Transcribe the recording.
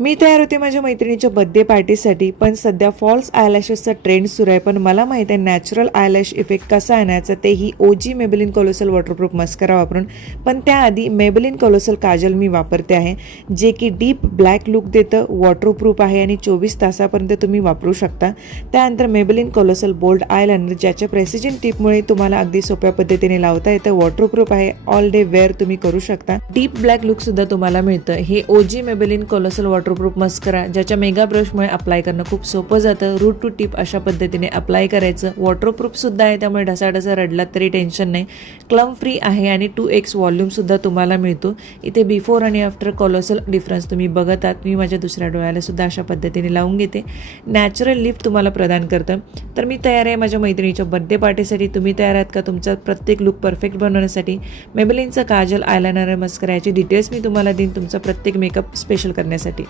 मी तयार होते माझ्या मैत्रिणीच्या बर्थडे पार्टीसाठी, पण सध्या फॉल्स आयलॅशेसचा ट्रेंड सुरू आहे. पण मला माहीत आहे नॅचरल आयलॅश इफेक्ट कसा आणायचा, तेही ओजी मेबेलिन कोलोसल वॉटरप्रूफ मस्करा वापरून. पण त्याआधी मेबेलिन कोलोसल काजल मी वापरते आहे, जे की डीप ब्लॅक लुक देतं, वॉटरप्रूफ आहे आणि 24 तासापर्यंत तुम्ही वापरू शकता. त्यानंतर मेबेलिन कोलोसल बोल्ड आयलाइनर, ज्याच्या प्रेसिजन टिपमुळे तुम्हाला अगदी सोप्या पद्धतीने लावता येतं, वॉटरप्रूफ आहे, ऑल डे वेअर तुम्ही करू शकता. डीप ब्लॅक लुक सुद्धा तुम्हाला मिळतं. हे ओजी मेबेलिन कोलोसल वॉटरप्रूफ मस्करा, ज्याच्या मेगा ब्रशमुळे अप्लाय करणं खूप सोपं जातं. रूट टू टिप अशा पद्धतीने अप्लाय करायचं. वॉटरप्रूफ सुद्धा आहे, त्यामुळे ढसाढसा रडलात तरी टेन्शन नाही. क्लम फ्री आहे आणि 2x व्हॉल्यूम सुद्धा तुम्हाला मिळतो. इथे बिफोर आणि आफ्टर कोलोसल डिफरन्स तुम्ही बघत आहात. मी माझ्या दुसऱ्या डोळ्याला सुद्धा अशा पद्धतीने लावून घेते. नॅचरल लिफ्ट तुम्हाला प्रदान करतं. तर मी तयार आहे माझ्या मैत्रिणीच्या बर्थडे पार्टीसाठी. तुम्ही तयार आहात का तुमचा प्रत्येक लुक परफेक्ट बनवण्यासाठी? मेबेलिनचा काजल, आयलायनर, मस्करा याची डिटेल्स मी तुम्हाला देईन तुमचा प्रत्येक मेकअप स्पेशल करण्यासाठी.